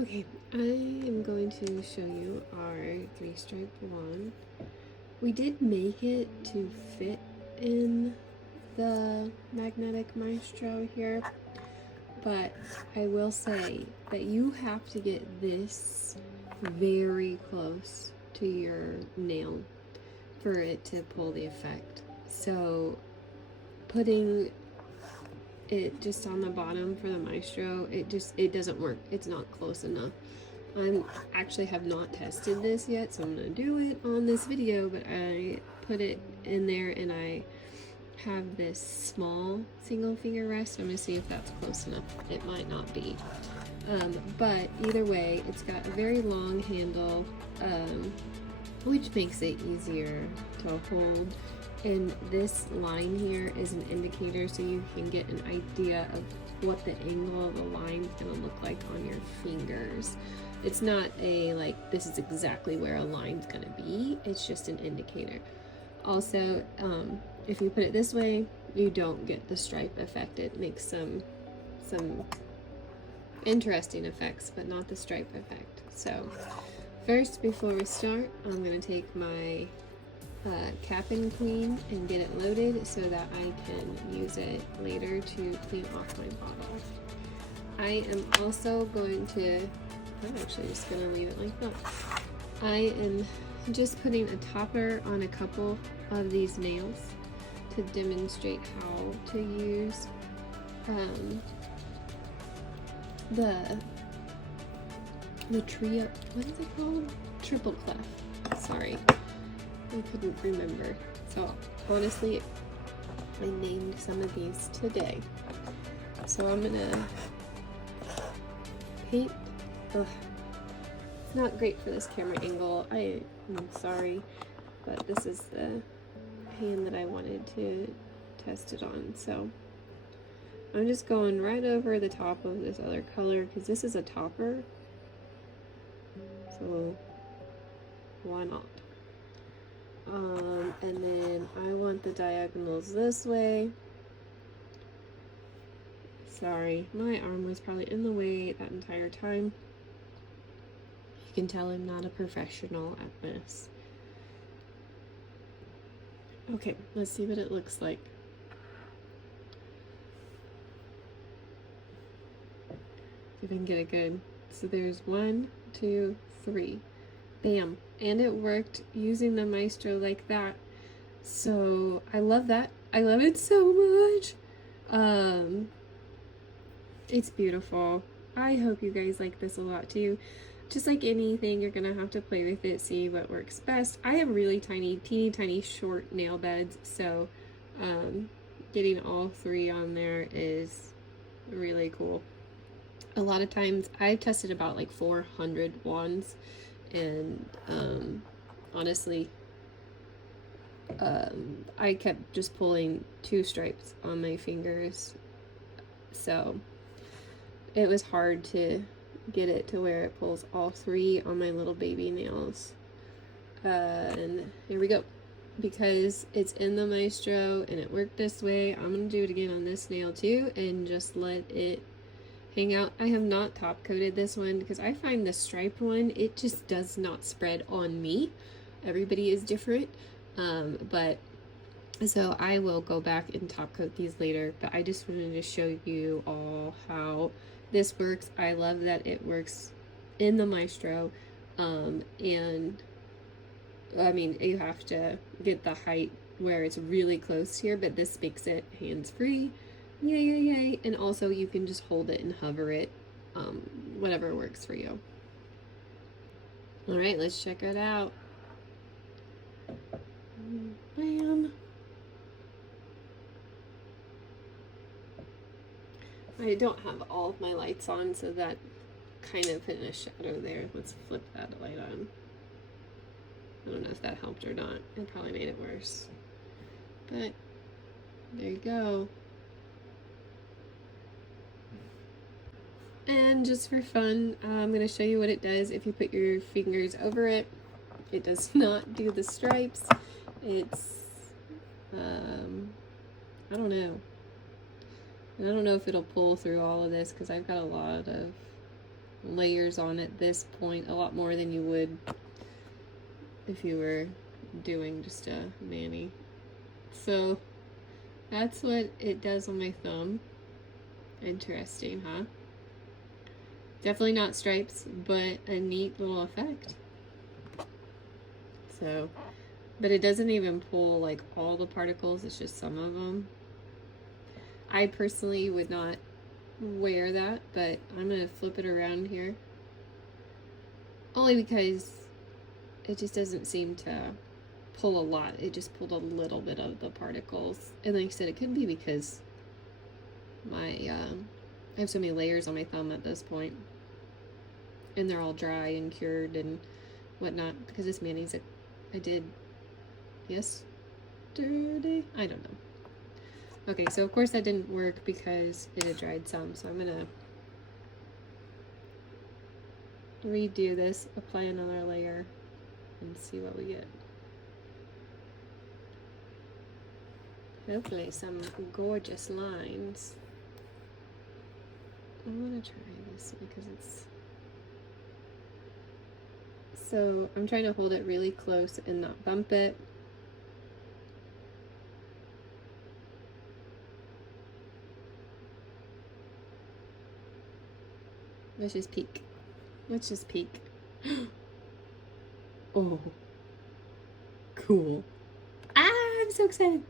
Okay, I am going to show you our 3-stripe wand. We did make it to fit in the magnetic maestro here, but I will say that you have to get this very close to your nail for it to pull the effect. So putting it just on the bottom for the maestro, it doesn't work. It's not close enough. I actually have not tested this yet, so I'm gonna do it on this video, but I put it in there and I have this small single finger rest. I'm gonna see if that's close enough. It might not be. But either way, it's got a very long handle, which makes it easier to hold. And this line here is an indicator, so you can get an idea of what the angle of the line is going to look like on your fingers. It's not a like this is exactly where a line's going to be. It's just an indicator. Also, if you put it this way, you don't get the stripe effect. It makes some interesting effects, but not the stripe effect. So first, before we start, I'm going to take my cap and clean and get it loaded so that I can use it later to clean off my bottle. I am also going to, I'm actually just going to leave it like that. I am just putting a topper on a couple of these nails to demonstrate how to use the trio, what is it called? Triple clef. Sorry. I couldn't remember. So honestly, I named some of these today. So I'm gonna paint. Ugh. It's not great for this camera angle. I'm sorry, but this is the hand that I wanted to test it on. So I'm just going right over the top of this other color because this is a topper. So why not? And then I want the diagonals this way. Sorry, my arm was probably in the way that entire time. You can tell I'm not a professional at this. Okay, let's see what it looks like. See if I can get it good. So there's 1, 2, 3. Bam. And it worked using the maestro like that. So I love that. I love it so much. It's beautiful. I hope you guys like this a lot too. Just like anything, you're gonna have to play with it, see what works best. I have really tiny, teeny tiny short nail beds, so getting all 3 on there is really cool. A lot of times I've tested about like 400 wands, and honestly, I kept just pulling 2 stripes on my fingers, so it was hard to get it to where it pulls all 3 on my little baby nails. And here we go. Because it's in the maestro and it worked this way, I'm gonna do it again on this nail too and just let it hang out. I have not top coated this one because I find the striped one, it just does not spread on me. Everybody is different, but so I will go back and top coat these later, but I just wanted to show you all how this works. I love that it works in the maestro, and I mean, you have to get the height where it's really close here, but this makes it hands-free. Yay, yay, yay. And also you can just hold it and hover it, whatever works for you. All right, let's check it out. Bam. I don't have all of my lights on, so that kind of put in a shadow there. Let's flip that light on. I don't know if that helped or not. It probably made it worse. But there you go. And just for fun, I'm going to show you what it does if you put your fingers over it. It does not do the stripes. It's, I don't know. And I don't know if it'll pull through all of this because I've got a lot of layers on at this point, a lot more than you would if you were doing just a mani. So that's what it does on my thumb. Interesting, huh? Definitely not stripes, but a neat little effect. So, but it doesn't even pull like all the particles, it's just some of them. I personally would not wear that, but I'm gonna flip it around here. Only because it just doesn't seem to pull a lot. It just pulled a little bit of the particles. And like I said, it could be because I have so many layers on my thumb at this point. And they're all dry and cured and whatnot. Because this mayonnaise I did yesterday? I don't know. Okay, so of course that didn't work because it had dried some. So I'm going to redo this, apply another layer, and see what we get. Hopefully some gorgeous lines. I want to try this because it's... So I'm trying to hold it really close and not bump it. Let's just peek. Let's just peek. Oh. Cool. Ah, I'm so excited.